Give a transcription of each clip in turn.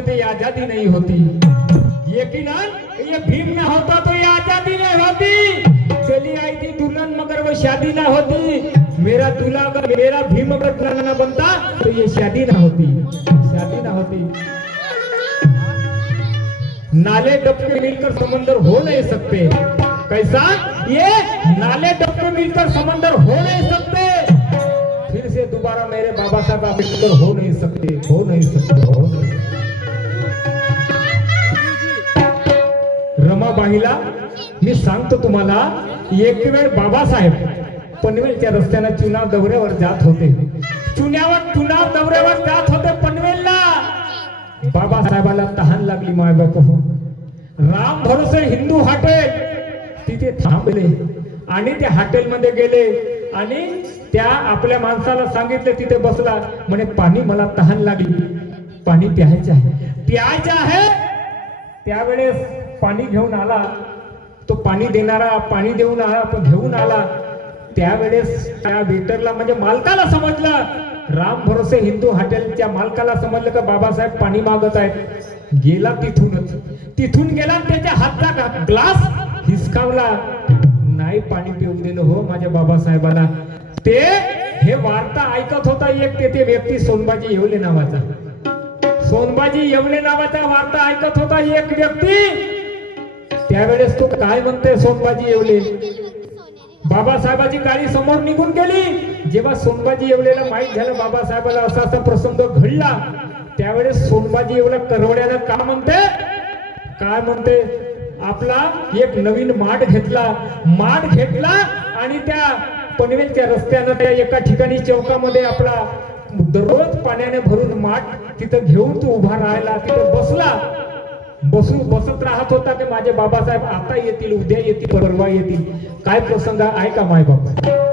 शादी नहीं होती। यकीनन, ये भीम ना होता तो ये आज़ादी नहीं होती। चली आई थी दुल्हन मगर वो शादी ना होती। मेरा दूल्हा अगर मेरा भीम अगर दुल्हन ना बनता तो ये शादी ना होती। शादी ना होती। नाले डबके मिलकर समंदर हो नहीं सकते। कैसा? ये नाले डबके मिलकर समंदर हो नहीं सकते। फिर से दोबारा मेरे बाबा साहब आंबेडकर हो नहीं सकते, हो नहीं सकते, हो नहीं सकते। बाईला मी सांगतो तुम्हाला एक वेळ बाबासाहेब पनवेलच्या रस्त्यानं चुनाव दौऱ्यावर जात होते. चुन्यावर चुनाव दौऱ्यावर जात होते पनवेलला. बाबासाहेबाला तहान लागली माय बाप हो राम भरोसे हिंदू हॉटेल. तिथे थांबले. आणि त्या हॉटेलमध्ये गेले. आणि त्या आपल्या माणसाला सांगितले तिथे बसला. म्हणे पाणी मला तहान लागली. पाणी प्यायचं आहे. प्यायचं आहे? त्यावेळेस पाणी घेऊन आला तो पाणी देणारा पाणी देऊन आला तो घेऊन आला. त्यावेळेस त्या वेटरला म्हणजे मालकाला समजलं. राम भरोसे हिंदू हॉटेलच्या मालकाला समजलं का बाबासाहेब पाणी मागत आहेत. गेला तिथूनच. तिथून गेला आणि त्याच्या हातचा ग्लास हिसकावला. नाही पाणी पिऊन दिलं हो माझ्या बाबासाहेबाला. ते हे वार्ता ऐकत होता एक ते ते व्यक्ती सोनबाजी येवले नावाचा. सोनबाजी येवले नावाचा वार्ता ऐकत होता एक व्यक्ती. त्यावेळेस तो काय म्हणते सोनबाजी येवले? बाबासाहेबाची गाडी समोर निघून गेली. जेव्हा सोनबाजी येवलेला माहीत झालं बाबासाहेबाला असा असा प्रसंग घडला. त्यावेळेस सोनबाजी येवला करवड्याला का म्हणते? काय म्हणते? आपला एक नवीन माठ घेतला. माठ घेतला आणि त्या पनवेलच्या रस्त्यानं त्या एका ठिकाणी चौकामध्ये आपला दररोज पाण्याने भरून माठ तिथं घेऊन तो उभा राहिला तिथं बसला. बसू बसत राहत होता की माझे बाबासाहेब आता येतील उद्या येतील परवा येतील. काय प्रसंग आहे का माय बाबा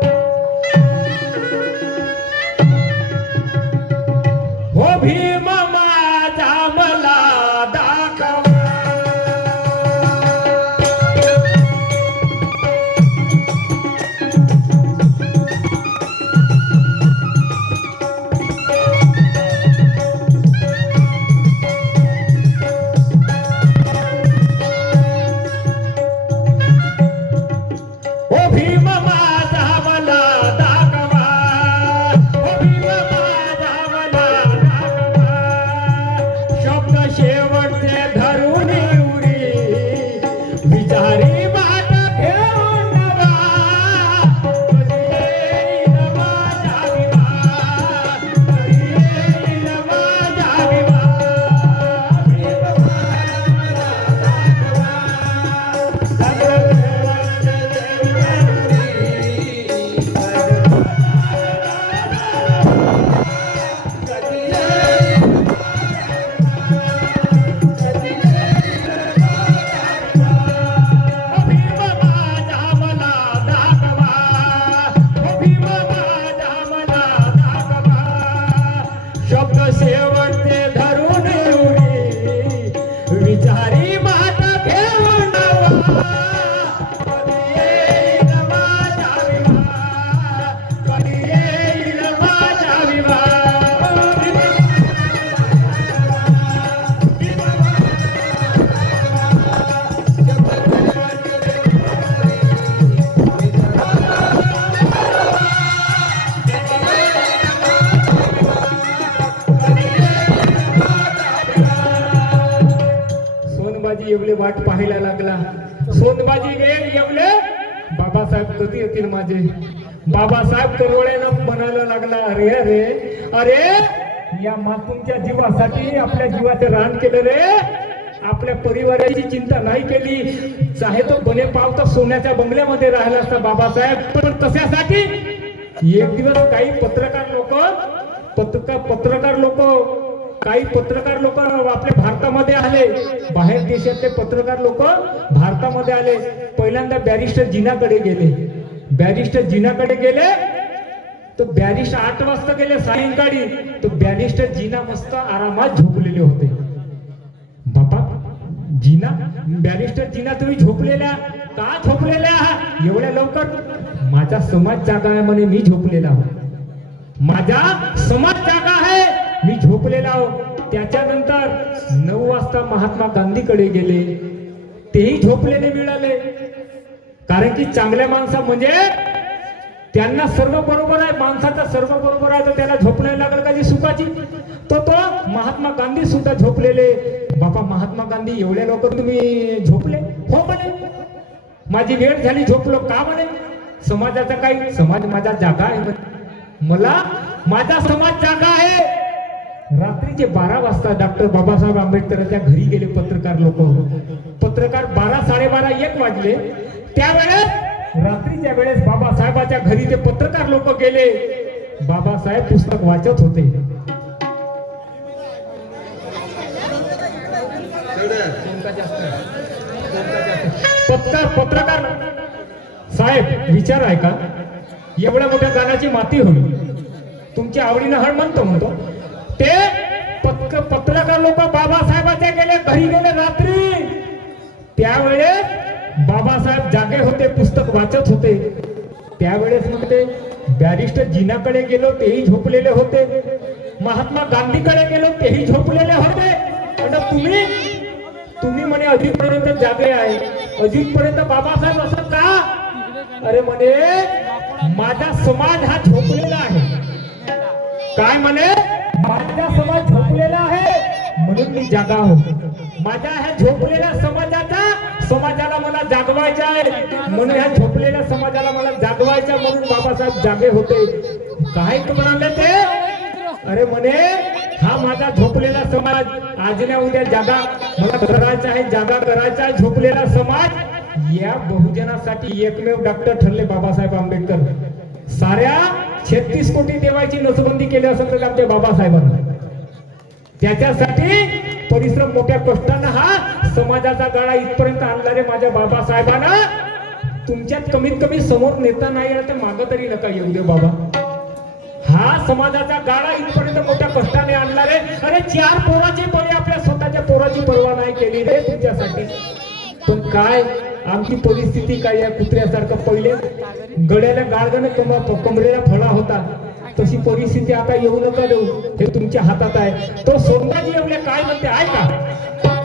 बाबासाहेब कधी येतील माझे. बाबासाहेब करवळ्यानं म्हणायला लागला अरे अरे अरे या मातूंच्या जीवासाठी आपल्या जीवाचे रान केलं रे आपल्या परिवाराची चिंता नाही केली. चाहे तो बने पाव तर सोन्याच्या बंगल्यामध्ये राहिला असता बाबासाहेब पण कशासाठी एक दिवस काही पत्रकार लोक पत्रकार पत्रकार लोक काही पत्रकार लोक आपल्या भारतामध्ये आले. बाहेर देशातले पत्रकार लोक भारतामध्ये आले. पहिल्यांदा बॅरिस्टर जिनाकडे गेले. बॅरिस्टर जिनाकडे गेले तो बॅरिस्टर आठ वाजता गेले सायंकाळी. तो बॅरिस्टर जिना मस्त आरामात झोपलेले होते. बापा जिना बॅरिस्टर जिना तुम्ही झोपलेल्या? का झोपलेल्या? आहात एवढ्या लवकर? माझा समाज जागा आहे म्हणे मी झोपलेला हो माझा समाज जागा आहे मी झोपलेला आहो. त्याच्यानंतर नऊ वाजता महात्मा गांधीकडे गेले. तेही झोपलेले मिळाले. कारण की चांगल्या माणसा म्हणजे त्यांना सर्व बरोबर आहे माणसाचा सर्व बरोबर आहे तर त्याला झोप लागलं का जी सुखाची? तो तो महात्मा गांधी सुद्धा झोपलेले. बाबा महात्मा गांधी एवढ्या लोक तुम्ही झोपले? हो म्हणे. माझी वेळ झाली झोपलो का म्हणे? समाजाचा काही समाज माझा जागा आहे मला माझा समाज जागा आहे. रात्रीचे बारा वाजता डॉक्टर बाबासाहेब आंबेडकरांच्या घरी गेले पत्रकार लोक. पत्रकार बारा साडेबारा एक वाजले. त्यावेळेस रात्रीच्या वेळेस बाबासाहेबाच्या घरी ते पत्रकार लोक गेले. बाबासाहेब पुस्तक वाचत होते. पत्रकार पत्रकार. साहेब विचार आहे का एवढ्या मोठ्या गाण्याची माती होईल. तुमच्या आवडीनं हळ म्हणतो म्हणतो. ते पत्रकार लोक बाबासाहेबाच्या गेले घरी गेले रात्री. त्यावेळेस बाबासाहेब जागे होते पुस्तक वाचत होते. त्यावेळेस मग ते बॅरिस्टर जिनाकडे गेलो तेही झोपलेले होते. महात्मा गांधीकडे गेलो तेही झोपलेले होते. आणि तुम्ही तुम्ही म्हणे अजूनपर्यंत जागे आहे. अजूनपर्यंत बाबासाहेब असं का? अरे म्हणे माझा समाज हा झोपलेला आहे. काय म्हणे? माझा समाज झोपलेला आहे. म्हणून मी जागा हो माझ्या ह्या झोपलेल्या समाजाचा समाजाला मला जागवायचा आहे. म्हणून ह्या झोपलेल्या समाजाला मला जागवायच्या म्हणून बाबासाहेब जागे होते. काय म्हणाले ते? अरे म्हणे हा माझा झोपलेला समाज. आज ना उद्या जागा. मला करायचा आहे जागा करायचा आहे झोपलेला समाज. या बहुजनासाठी एकमेव डॉक्टर ठरले बाबासाहेब आंबेडकर. साऱ्या छत्तीस कोटी देवाची नसबंदी केली असेल तर आमच्या बाबासाहेबांना. त्याच्यासाठी परिश्रम मोठ्या कष्टानं हा समाजाचा गाळा इथपर्यंत आणला रे माझ्या बाबासाहेबांना. तुमच्यात कमीत कमी समोर नेता नाही आला तर मागं तरी नका येऊ दे बाबा. हा समाजाचा गाळा इथपर्यंत मोठ्या कष्टाने आणला रे. अरे चार पोराचे बळी आपल्या स्वतःच्या पोराची पर्वा नाही केली रे तुमच्यासाठी. पण काय? आमची परिस्थिती काय या कुत्र्यासारखं? पहिले गड्याला गाळगण कमरेला फळा होता. तशी परिस्थिती आता येऊ नका देऊ. हे तुमच्या हातात आहे. तो सोमनाजी आपल्या काय म्हणते? आहे का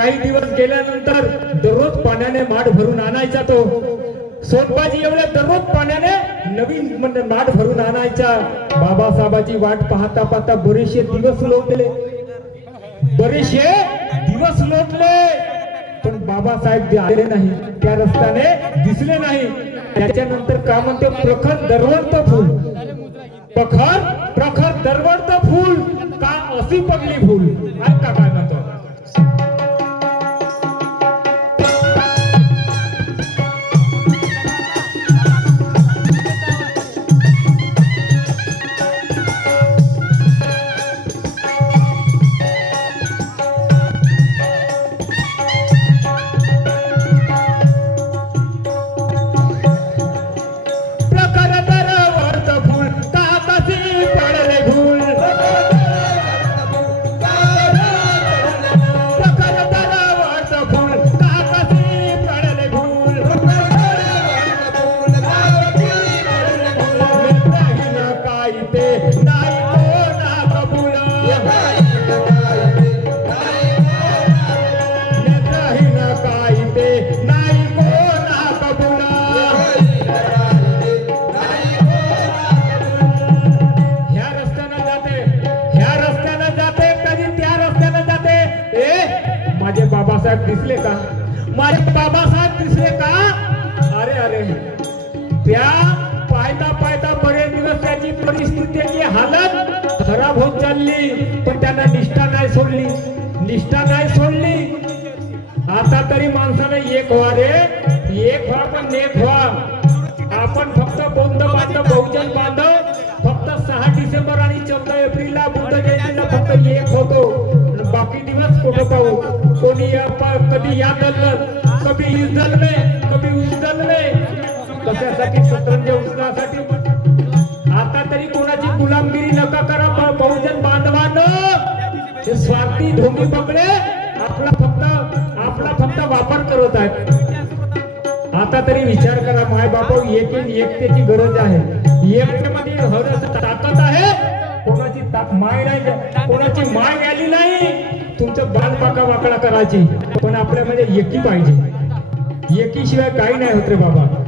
काही दिवस गेल्यानंतर दररोज पाण्याने माठ भरून आणायचा तो. सोनबाजी एवढ्या दररोज पाण्याने नवीन म्हणजे माठ भरून आणायचा. बाबासाहेबाची वाट पाहता पाहता बरेचसे दिवस लोटले. बरेचसे दिवस लोटले. पण बाबासाहेब आले नाही त्या रस्त्याने दिसले नाही. त्याच्यानंतर का म्हणते प्रखर दरवळत फुल. प्रखर प्रखर दरवळत फुल. का अशी पडली फुल? ऐका काय म्हणतो. बाबासाहेब दिसले का? माझे बाबासाहेब दिसले का? अरे अरे. त्या पायता पायता बरेच दिवस त्याची परिस्थितीची हालत खराब होत चालली पण त्यांना निष्ठा नाही सोडली. निष्ठा नाही सोडली. आता तरी माणसानं एक व्हा रे. एक व्हा पण एक व्हा? आपण फक्त बौद्ध बांधव बहुजन बांधव फक्त सहा डिसेंबर आणि चौदा एप्रिलला बुद्ध जयंतीला फक्त एक होतो. बाकी दिवस कुठं पाहू? कोणी कधी या दललं कधी इस दल में कधी उस दल में कशासाठी? शतरंज उचलासाठी आता तरी कोणाची गुलामगिरी नका करा बहुजन बांधवांनो. हे स्वार्थी धोमी पकडे. आपला फक्त आपला फक्त वापर करत आहेत. आता तरी विचार करा माय बापा एक एकतेची गरज आहे. एकतेमध्ये हरच ताकद आहे. कोणाची ताक माय नाही कोणाची माय आली नाही तुमचं बाल बाका वाकडा करायची. पण आपल्यामध्ये एकी पाहिजे. एकीशिवाय काही नाही होत रे बाबा.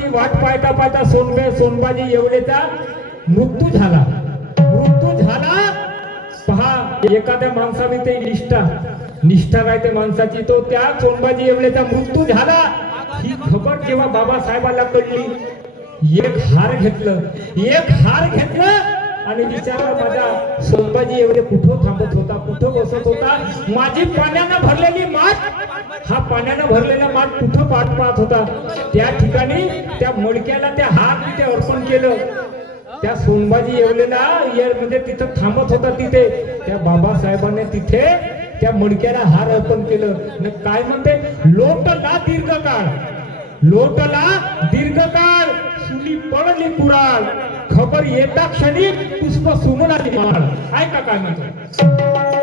बाबासाहेबांची वाट पाहता पाहता सोनबे सोनबाजी एवढेचा मृत्यू झाला. मृत्यू झाला? पहा एखाद्या माणसाने ते निष्ठा निष्ठा राहते माणसाची? तो त्या सोनबाजी एवढेचा मृत्यू झाला. ही खबर जेव्हा बाबासाहेबाला कळली एक हार घेतलं एक हार घेतलं आणि विचारलं माझा संभाजी एवढे कुठं थांबत होता कुठं बसत होता? माझी पाण्यानं भरलेली माठ हा पाण्यानं भरलेला माठ कुठं पाठ पाहत होता? त्या ठिकाणी त्या मडक्याला त्या हार तिथे अर्पण केलं. त्या सोनबाजी येवलेला ये- म्हणजे तिथं थांबत होता तिथे. त्या बाबासाहेबांनी तिथे त्या मडक्याला हार अर्पण केलं. काय म्हणते? लोटला दीर्घकाळ. लोटला दीर्घकाळ. सुनी पडली कुराळ. खबर येता क्षणी पुष्प सुमन आली. ऐका काय म्हणतो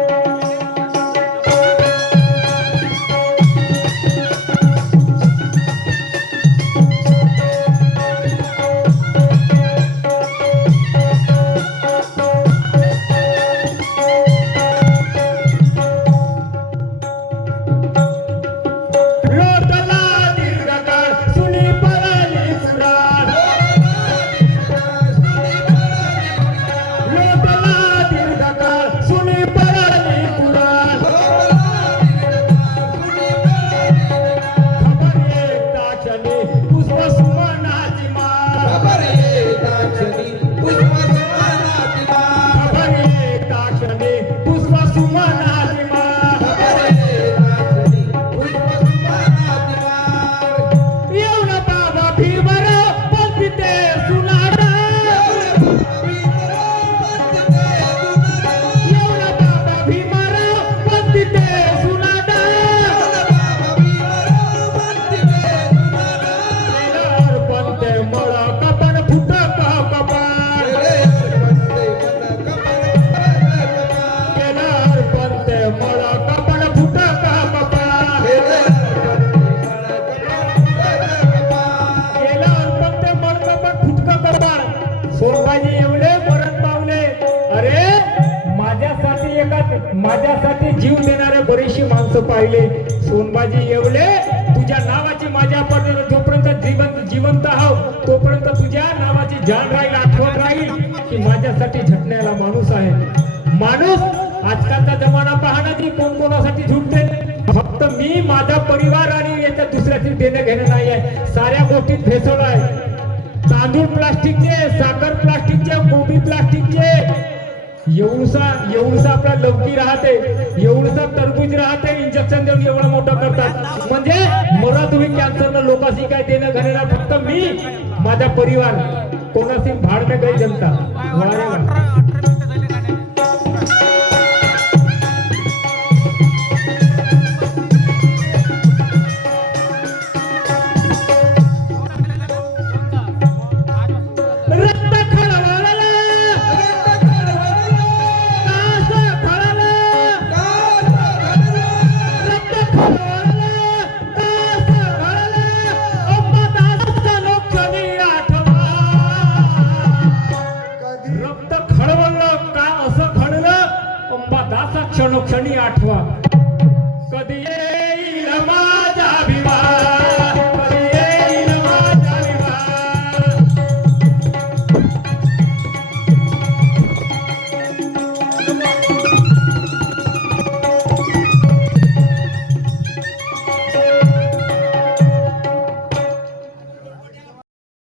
पाहिले सोनबाजी येवले. तुझ्या नावाची माझ्या पडलेलं जोपर्यंत जिवंत जिवंत आहो तोपर्यंत तुझ्या नावाची जाण राहील आठवण राहील की माझ्यासाठी झटण्याला माणूस आहे. माणूस आजकालचा जमाना पाहणं की कोण कोणासाठी झुटते. फक्त मी माझा परिवार आणि याच्या दुसऱ्याची देणं घेणं नाही आहे. साऱ्या गोष्टीत भेसळ आहे. तांदूळ प्लास्टिकचे साखर प्लास्टिकचे कोबी प्लास्टिकचे. एवढसा एवढसा आपला लवकी राहते. एवढसा तरबूज राहते इंजेक्शन देऊन एवढं मोठं करतात. म्हणजे मला तुम्ही कॅन्सरनं लोकांशी काय देणं घरेला फक्त मी माझा परिवार कोणाशी भाड काही गई जनता